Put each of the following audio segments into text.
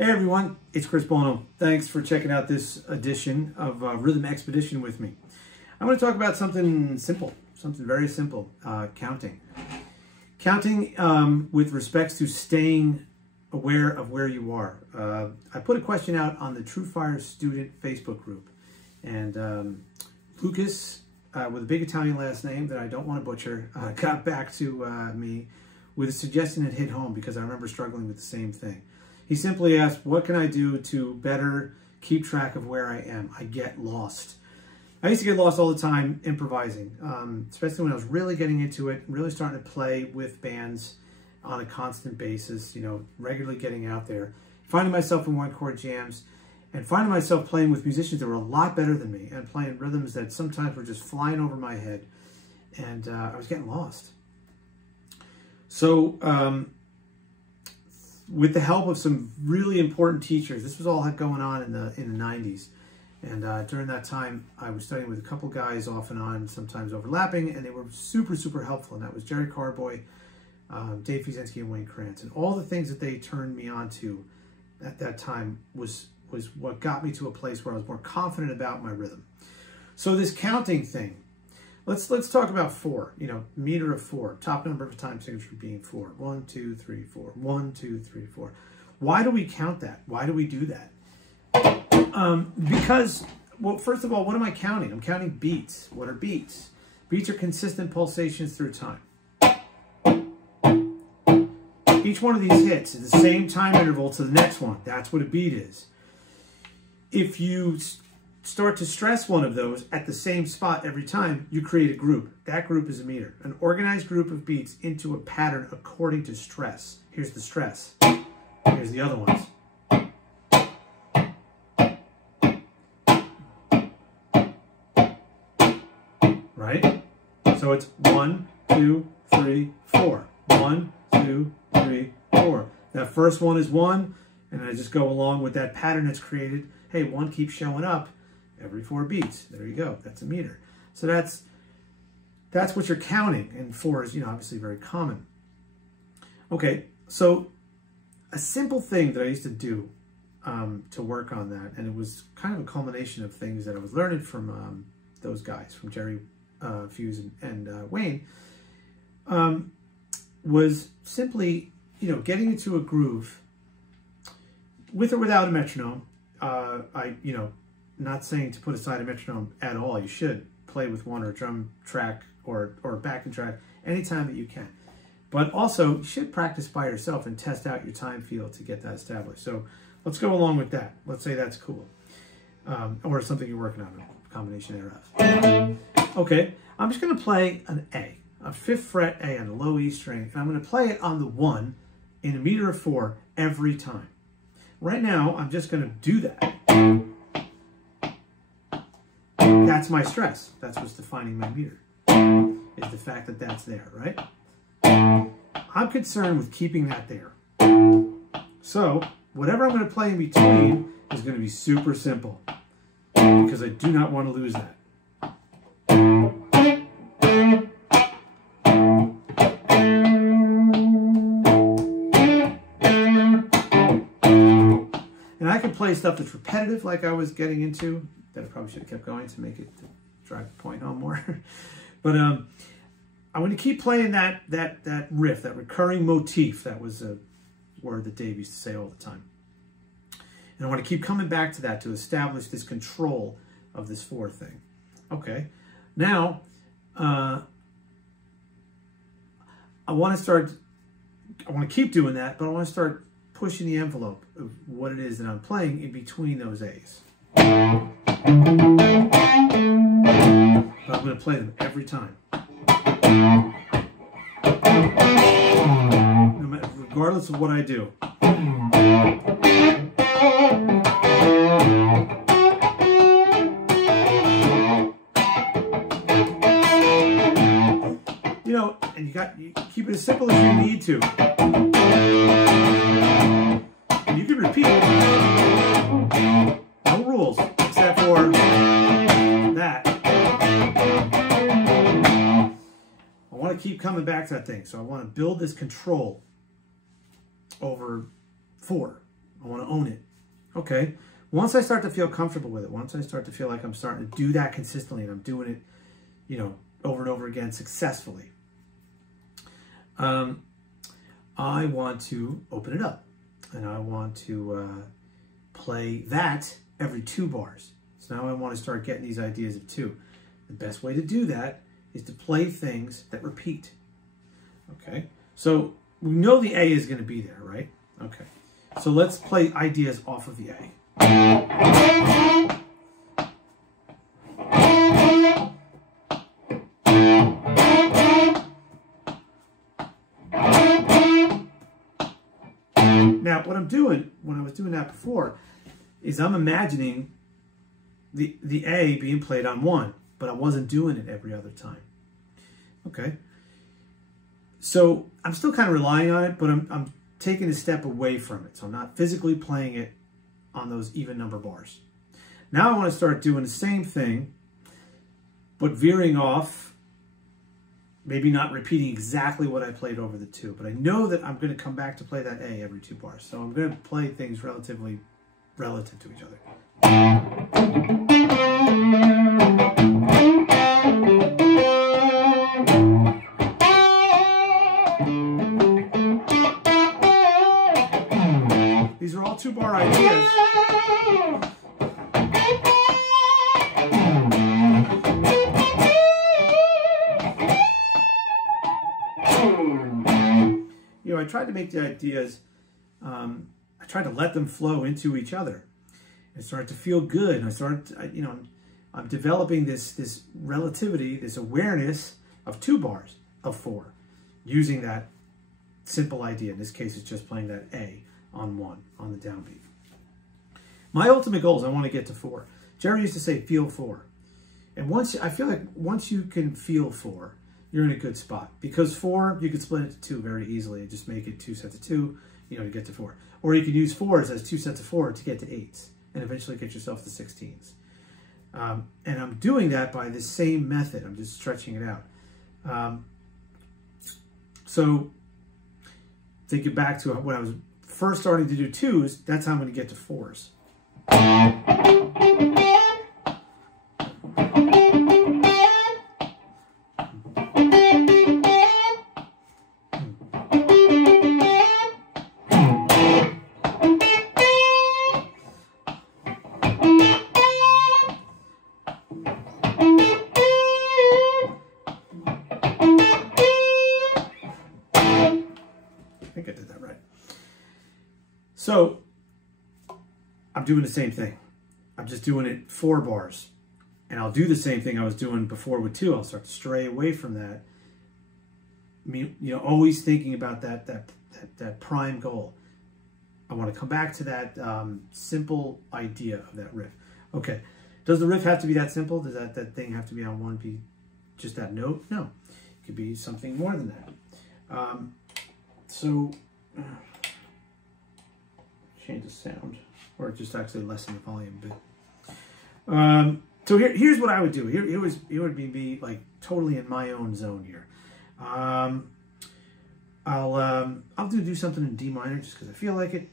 Hey everyone, it's Chris Buono. Thanks for checking out this edition of Rhythm Expedition with me. I'm going to talk about something simple, something very simple, counting. Counting with respects to staying aware of where you are. I put a question out on the TrueFire student Facebook group, and Lucas, with a big Italian last name that I don't want to butcher, got back to me with a suggestion that hit home because I remember struggling with the same thing. He simply asked, what can I do to better keep track of where I am? I get lost. I used to get lost all the time improvising, especially when I was really getting into it, really starting to play with bands on a constant basis, you know, regularly getting out there, finding myself in one-chord jams, and finding myself playing with musicians that were a lot better than me and playing rhythms that sometimes were just flying over my head, and I was getting lost. So, with the help of some really important teachers, this was all going on in the 90s. And during that time, I was studying with a couple guys off and on, sometimes overlapping, and they were super, super helpful. And that was Jerry Carboy, Dave Fiesensky, and Wayne Krantz. And all the things that they turned me on to at that time was what got me to a place where I was more confident about my rhythm. So this counting thing, let's talk about 4, you know, meter of 4, top number of time signature being 4. 1, 2, 3, 4. 1, 2, 3, 4. Why do we count that? Why do we do that? Because, well, first of all, what am I counting? I'm counting beats. What are beats? Beats are consistent pulsations through time. Each one of these hits is the same time interval to the next one. That's what a beat is. If you start to stress one of those at the same spot every time, you create a group. That group is a meter. An organized group of beats into a pattern according to stress. Here's the stress. Here's the other ones. Right? So it's 1, 2, 3, 4. 1, 2, 3, 4. That first one is 1, and I just go along with that pattern that's created. Hey, 1 keeps showing up every 4 beats. There you go. That's a meter. So that's what you're counting, and 4 is, you know, obviously very common. Okay, so a simple thing that I used to do to work on that, and it was kind of a culmination of things that I was learning from those guys, from Jerry Fuse and Wayne, was simply, you know, getting into a groove with or without a metronome. You know, not saying to put aside a metronome at all. You should play with one, or a drum track, or a backing track anytime that you can. But also, you should practice by yourself and test out your time feel to get that established. So let's go along with that. Let's say that's cool. Or something you're working on, a combination thereof. Okay, I'm just going to play an A, a 5th fret A on a low E string, and I'm going to play it on the 1 in a meter of 4 every time. Right now, I'm just going to do that. That's my stress. That's what's defining my meter, is the fact that that's there, right? I'm concerned with keeping that there. So, whatever I'm going to play in between is going to be super simple, because I do not want to lose that. And I can play stuff that's repetitive, like I was getting into, that I probably should have kept going to make it to drive the point home more. But I'm going to keep playing that riff, that recurring motif. That was a word that Dave used to say all the time. And I want to keep coming back to that to establish this control of this 4 thing. Okay, now I want to keep doing that, but I want to start pushing the envelope of what it is that I'm playing in between those A's. But I'm going to play them every time. No matter, regardless of what I do. You know, and you keep it as simple as you need to. And you can repeat it. No rules, except for that. I want to keep coming back to that thing. So I want to build this control over 4. I want to own it. Okay. Once I start to feel comfortable with it, once I start to feel like I'm starting to do that consistently and I'm doing it, you know, over and over again successfully, I want to open it up and I want to play that every 2 bars. So now I want to start getting these ideas of 2. The best way to do that is to play things that repeat. Okay, so we know the A is going to be there, right? Okay, so let's play ideas off of the A. Now, what I'm doing, when I was doing that before, is I'm imagining the A being played on 1, but I wasn't doing it every other time. Okay. So I'm still kind of relying on it, but I'm taking a step away from it. So I'm not physically playing it on those even number bars. Now I want to start doing the same thing, but veering off, maybe not repeating exactly what I played over the 2, but I know that I'm going to come back to play that A every 2 bars. So I'm going to play things relative to each other. These are all 2-bar ideas. You know, I tried to make the ideas, I tried to let them flow into each other. I started to feel good. And I started, you know, I'm developing this relativity, this awareness of 2 bars of 4, using that simple idea. In this case, it's just playing that A on 1 on the downbeat. My ultimate goal is I want to get to 4. Jerry used to say, feel 4. And I feel like once you can feel 4, you're in a good spot. Because 4, you can split it to 2 very easily and just make it 2 sets of 2, you know, to get to 4. Or you can use 4s as 2 sets of 4 to get to 8s and eventually get yourself to 16s. And I'm doing that by the same method. I'm just stretching it out. So thinking back to when I was first starting to do 2s, that's how I'm going to get to 4s. So I'm doing the same thing. I'm just doing it 4 bars. And I'll do the same thing I was doing before with 2. I'll start to stray away from that. You know, always thinking about that prime goal. I want to come back to that simple idea of that riff. Okay, does the riff have to be that simple? Does that thing have to be on 1 beat, just that note? No, it could be something more than that. Change the sound, or just actually lessen the volume a bit. So here's what I would do. Here would be me like totally in my own zone here. I'll do something in D minor just because I feel like it.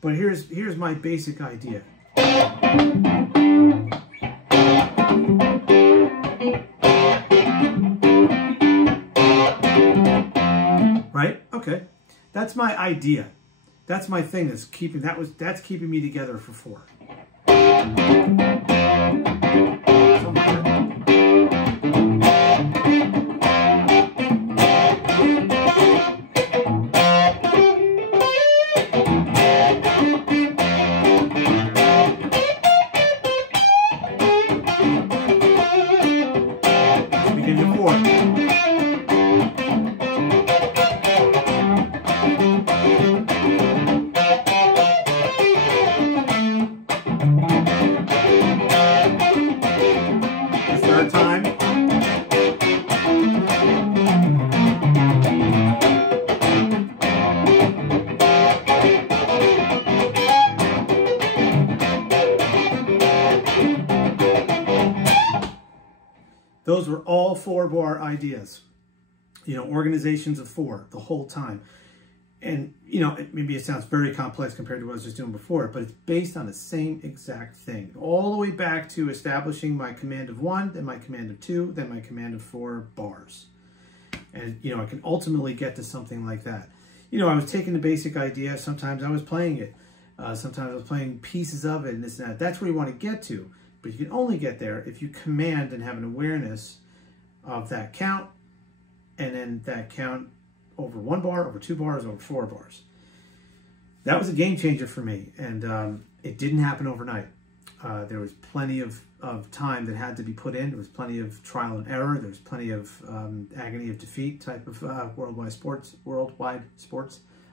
But here's my basic idea. Right? Okay. That's my idea. That's my thing that's keeping me together for 4. Begin to 4. Those were all 4-bar ideas, you know, organizations of 4 the whole time. And, you know, maybe it sounds very complex compared to what I was just doing before, but it's based on the same exact thing. All the way back to establishing my command of 1, then my command of 2, then my command of 4 bars. And, you know, I can ultimately get to something like that. You know, I was taking the basic idea. Sometimes I was playing it. Sometimes I was playing pieces of it and this and that. That's where you want to get to. But you can only get there if you command and have an awareness of that count, and then that count over 1 bar, over 2 bars, over 4 bars. That was a game changer for me, and it didn't happen overnight. There was plenty of time that had to be put in. There was plenty of trial and error. There was plenty of agony of defeat type of worldwide sports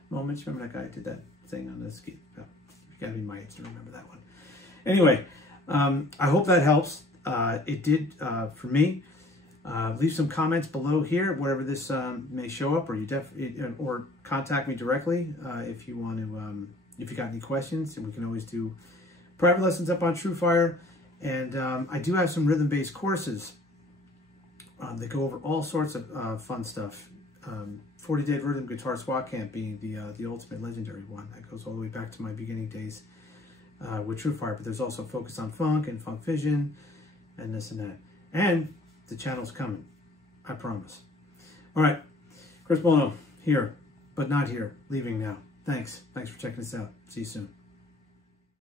moments. Remember that guy who did that thing on the ski? Oh, you gotta be my age to remember that one. Anyway, I hope that helps. It did for me. Leave some comments below here, wherever this may show up, or or contact me directly if you want to. If you got any questions, and we can always do private lessons up on TrueFire. And I do have some rhythm-based courses that go over all sorts of fun stuff. 40-day rhythm guitar squat camp being the ultimate legendary one that goes all the way back to my beginning days with TrueFire. But there's also focus on funk and funk vision and this and that. And the channel's coming, I promise. All right, Chris Buono here, but not here, leaving now. Thanks for checking this out. See you soon.